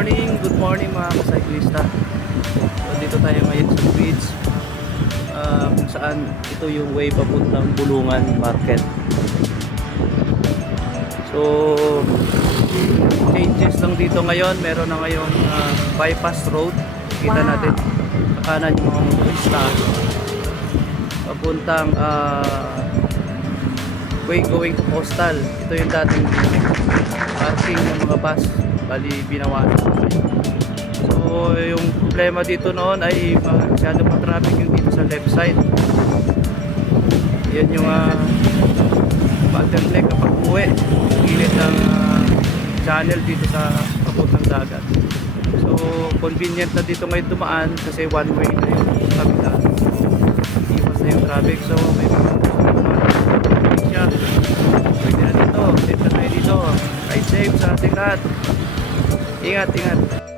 Good morning mga kasyklista. So, dito tayo ngayon sa beach, kung saan ito yung way papuntang Bulungan Market. So, changes lang dito ngayon. Meron na ngayon bypass road. Kita natin sa kanan yung mga motorista papuntang way going to Coastal. Ito yung dating parking ng mga bus, bali binawasan ngayon. So yung problema dito noon ay masyado pa traffic yung dito sa left side. Yan yung bottleneck kapag uwi gilid ng channel dito sa papuntang dagat. So convenient na dito ngayon dumaan kasi one way na yung kabila, iwas na yung traffic. So may mga siya pwede na dito, safe na tayo dito. Ride safe sa ating lahat. Ingat.